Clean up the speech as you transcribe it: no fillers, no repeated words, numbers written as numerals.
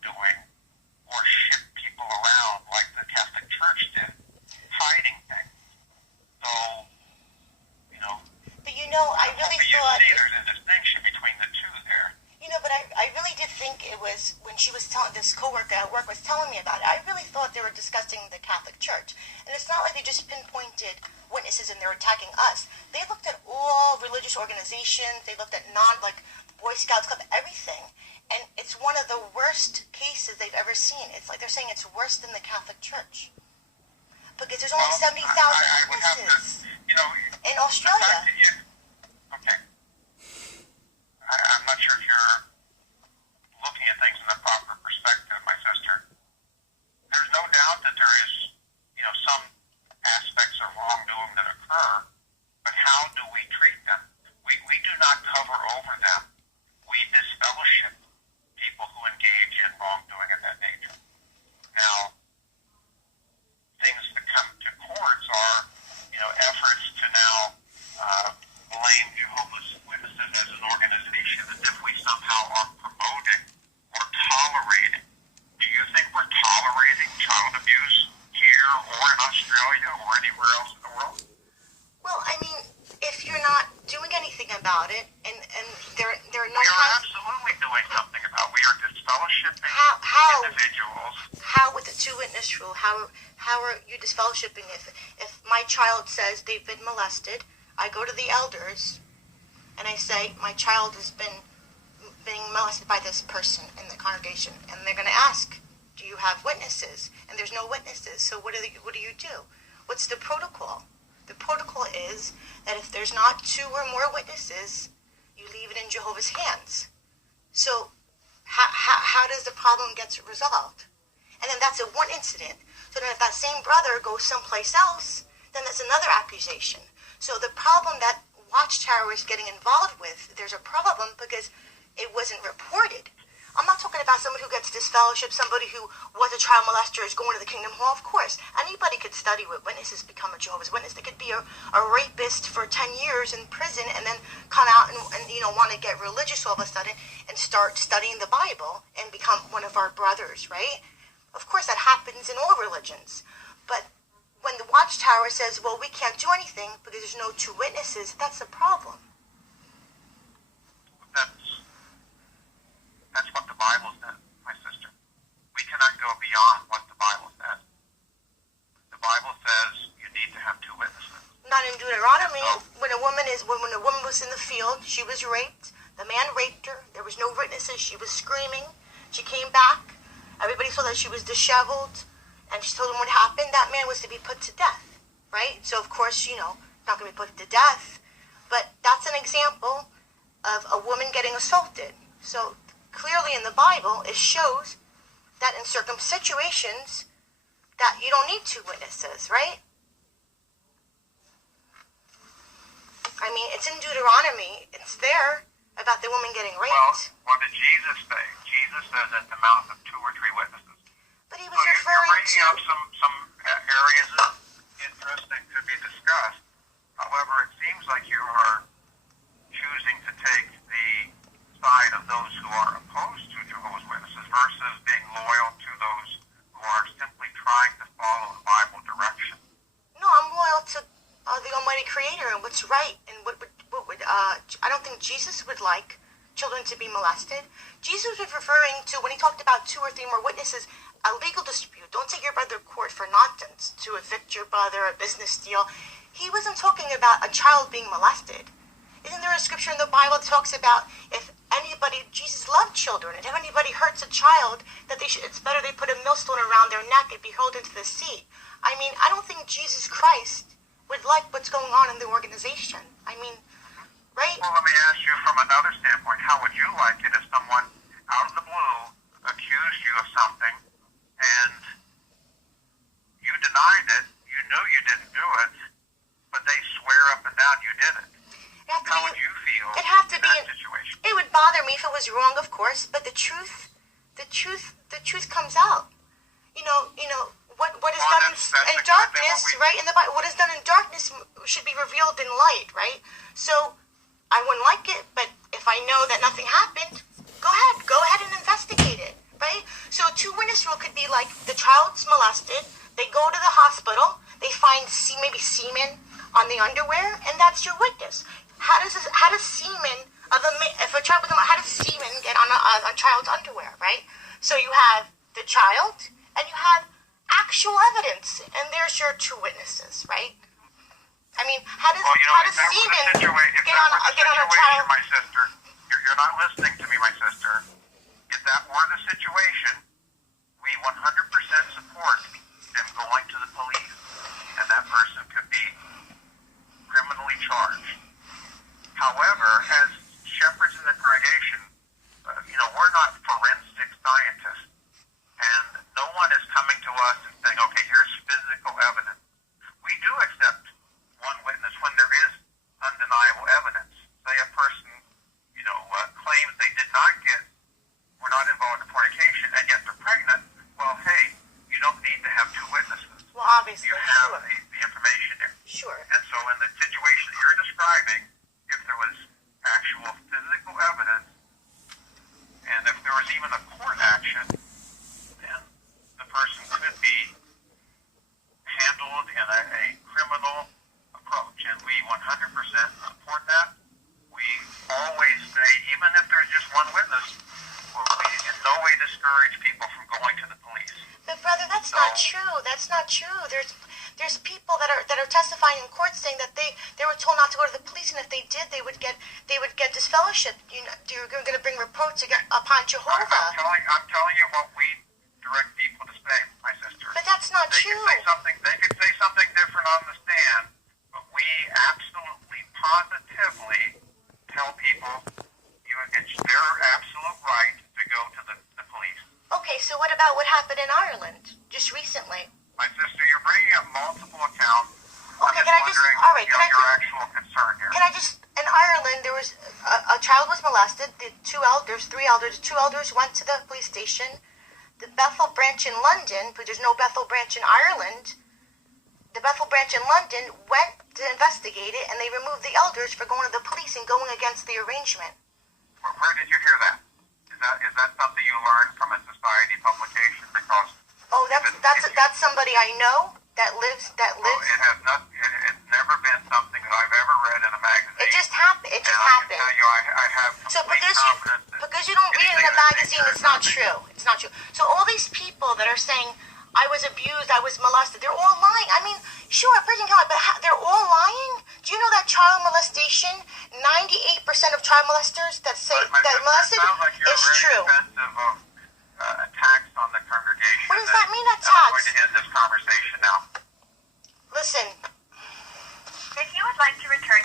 wrongdoing or ship people around like the Catholic Church did, hiding things. So, But I really thought... there's a distinction between the two there. But I really did think it was, when she was telling, this coworker at work was telling me about it, I really thought they were discussing the Catholic Church. And it's not like they just pinpointed witnesses and they were attacking us. They looked at all religious organizations, they looked at Boy Scouts Club, everything. And it's one of the worst cases they've ever seen. It's like they're saying it's worse than the Catholic Church. Because there's only 70,000 witnesses in Australia. Okay. I'm not sure if you're looking at things in the proper perspective, my sister. There's no doubt that there is, some aspects of wrongdoing that occur, but how do we treat them? We do not cover over them. We disfellowship people who engage in wrongdoing of that nature. Now, things that come to courts are, efforts to now blame Jehovah's Witnesses as an organization as if we somehow are promoting or tolerating. Do you think we're tolerating child abuse here or in Australia or anywhere else in the world? Well, I mean, if you're not doing anything about it, and there are no... We are absolutely doing something about it. We are disfellowshipping individuals. How with the two-witness rule, how are you disfellowshipping? If my child says they've been molested, I go to the elders and I say, my child has been being molested by this person in the congregation. And they're going to ask, do you have witnesses? And there's no witnesses. So what do you do? What's the protocol? The protocol is that if there's not 2 or more witnesses, you leave it in Jehovah's hands. So how does the problem get resolved? And then that's one incident. So then if that same brother goes someplace else, then that's another accusation. So the problem that Watchtower is getting involved with, there's a problem because it wasn't reported. I'm not talking about somebody who gets disfellowship, somebody who was a child molester is going to the Kingdom Hall. Of course, anybody could study with witnesses, become a Jehovah's Witness. They could be a rapist for 10 years in prison and then come out and want to get religious all of a sudden and start studying the Bible and become one of our brothers, right? Of course, that happens in all religions. But when the Watchtower says, well, we can't do anything because there's no 2 witnesses, that's a problem. That's what the Bible says, my sister. We cannot go beyond what the Bible says. The Bible says you need to have 2 witnesses. Not in Deuteronomy. When a woman was in the field, she was raped. The man raped her. There was no witnesses. She was screaming. She came back. Everybody saw that she was disheveled. And she told him what happened. That man was to be put to death, right? So, of course, not going to be put to death. But that's an example of a woman getting assaulted. So, clearly in the Bible, it shows that in certain situations that you don't need 2 witnesses, right? I mean, it's in Deuteronomy. It's there about the woman getting raped. Well, what did Jesus say? Jesus says at the mouth of 2 or 3 witnesses. But he was referring to... You're bringing up some areas of interest that could be discussed. However, it seems like you are choosing to take the side of those who are opposed to Jehovah's Witnesses versus being loyal to those who are simply trying to follow the Bible direction. No, I'm loyal to the Almighty Creator and what's right and what would I don't think Jesus would like children to be molested. Jesus was referring to, when he talked about 2 or 3 more witnesses, a legal dispute. Don't take your brother to court for nonsense, to evict your brother, a business deal. He wasn't talking about a child being molested. Isn't there a scripture in the Bible that talks about if anybody, Jesus loved children, and if anybody hurts a child, that it's better they put a millstone around their neck and be hurled into the sea. I mean, I don't think Jesus Christ would like what's going on in the organization. I mean, right? Well, let me ask you from another standpoint, how would you like it if someone out of the blue accused you of something and you denied it, you knew you didn't do it, but they swear up and down you did it? How would you feel in that situation? It would bother me if it was wrong, of course, but the truth comes out. What is done in darkness, right? In the Bible, what is done in darkness should be revealed in light, right? So I wouldn't like it, but if I know that nothing happened, go ahead and investigate it, right? So two-witness rule could be like the child's molested, they go to the hospital, they find maybe semen on the underwear, and that's your witness. How does semen if a child was how does semen get on a child's underwear, right? So you have the child and you have actual evidence, and there's your two witnesses, right? I mean, how does semen get on a child? My sister, you're not listening to me, my sister. If that were the situation, we 100% support them going to the police, and that person could be criminally charged. However, as shepherds in the congregation, we're not forensic scientists, and no one is coming to us and saying, okay, here's physical evidence. We do accept one witness when there is undeniable evidence. Say a person, claims they were not involved in fornication, and yet they're pregnant. Well, hey, you don't need to have two witnesses. Well, obviously, you have the information there. Sure. And so in the situation that you're describing, if there was actual physical evidence, and if there was even a court action, then the person could be handled in a criminal approach. And we 100% support that. We always say, even if there's just one witness, we in no way discourage people from going to the police. But brother, that's not true. That's not true. There's people that are testifying in court saying that they were told not to go to the police, and if they did, they would get disfellowship. You're going to bring reproach upon Jehovah. I'm telling you what we direct people to say, my sister. But that's not true. They could say something different on the stand, but we absolutely, positively tell people it's their absolute right to go to the police. Okay, so what about what happened in Ireland just recently? My sister, you're bringing up multiple accounts. Okay, your actual concern here. In Ireland, there was a child was molested. The two elders went to the police station. The Bethel branch in London, but there's no Bethel branch in Ireland. The Bethel branch in London went to investigate it, and they removed the elders for going to the police and going against the arrangement. Where did you hear that? Is that something you learned from a society publication? Because that's somebody I know that lives. It's never been something that I've ever read in a magazine. It just happened. I can tell you, I have complete confidence. Because you don't read it in a magazine, it's not true. It's not true. So all these people that are saying, I was abused, I was molested, they're all lying. I mean, sure, praising God, but they're all lying? Do you know that child molestation, 98% of child molesters that say that molested is true? Defensive of attacks on the congregation. What does that mean, attacks? I'm going to end this conversation now. Listen. If you would like to return